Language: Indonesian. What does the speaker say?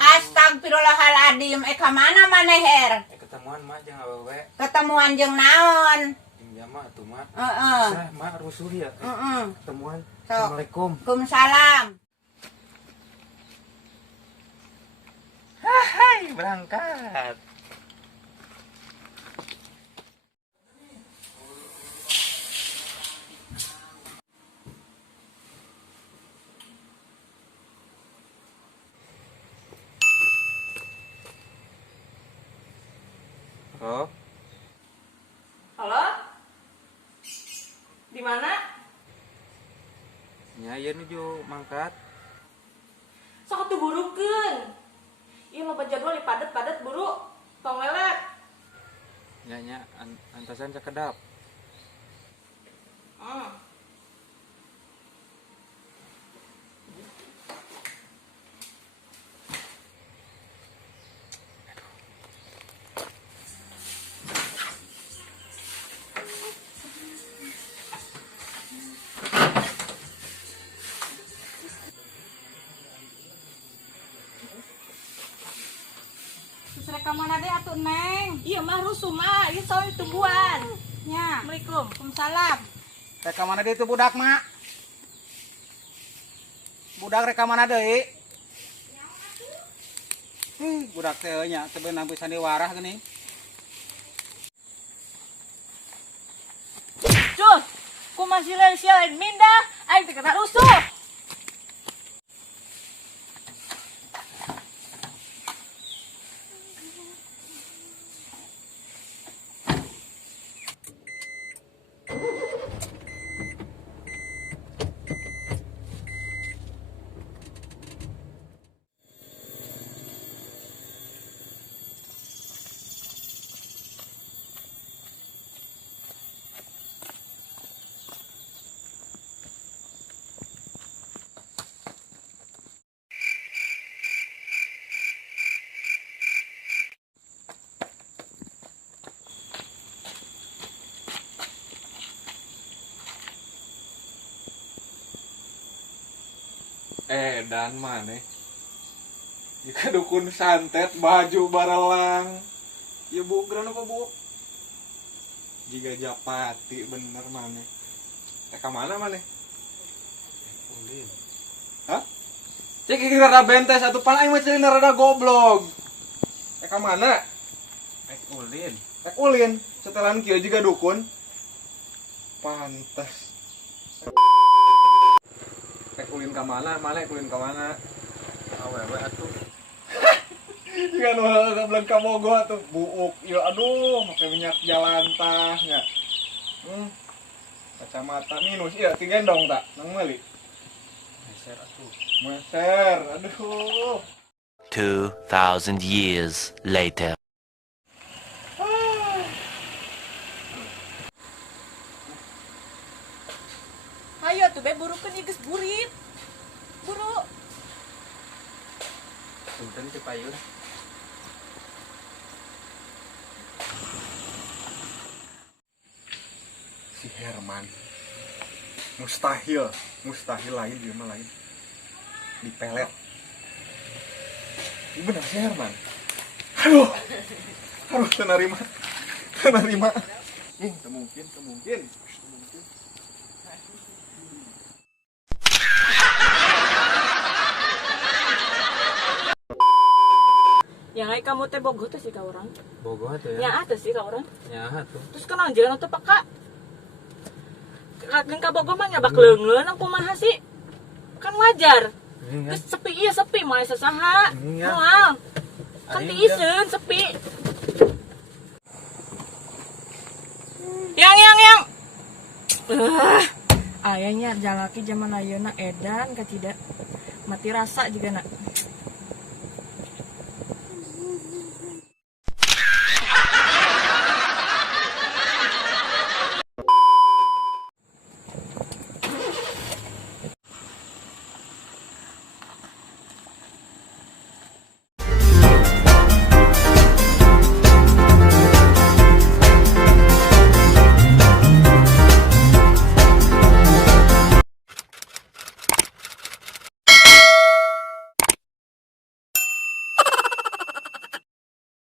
Astagfirullahaladzim, kemana maneh her? Ketemuan mah jeung awewe. Ketemuan jeung naon? Jeung jama atuh mah. Heeh. Mah rusuh ya. Ketemuan. Sok. Assalamualaikum. Waalaikumsalam. Hai, berangkat. Oh, Halo? Di mana? nya ieu nuju mangkat. Sok atuh burukeun. Ieu loba jadwal di padet buru. Tong lelet. Nya antasan cakedap. Terus rekaman ade atuh Neng. Iya mah rusuh mah, ieu soal tungguan. Nya. Assalamualaikum. Waalaikumsalam. Rekaman ada itu budak mak. Budak rekaman ada budak teh nya teu beunang pisan diwarah geuning. Cus, ku masih silain mindah, aing teh kena rusuh. Dan maneh jika dukun santet baju barelang ya bu geran apa bu jika japati bener maneh ka mana maneh Ulin. hah cek rada bentes atuh pan aing mah ceulina rada goblok ka mana Ulin. ulin setelan kieu juga dukun pantes ulin ka mana malek ulin ka mana Awewe atuh. jika nu bilang ka Bogor atuh buuk ieu aduh make minyak jalantah nya kacamata minus ieu tigendong tak nang meuli Meser atuh. meser aduh 2,000 years later. Hayu atuh be burukeun ieu geus burit. Buru. Punten teu payun. si Herman mustahil lain dia mah lain dipelet ini benar si Herman aduh tenarima mungkin Yang ai kamu teh bogoh teh sih ka urang. Bogoh atuh ya. Nya atuh sih ka urang. Nyaha tuh. Terus kan anjeun atuh peka. Kageun ka bogoh mah nyabak leungeun kumaha sih? Kan wajar. Terus sepi mah sasaha. Moal. Kan teu iseun sepi. Yang. Ayahnya jalaki zaman ayeuna edan ka tidak mati rasa juga nak.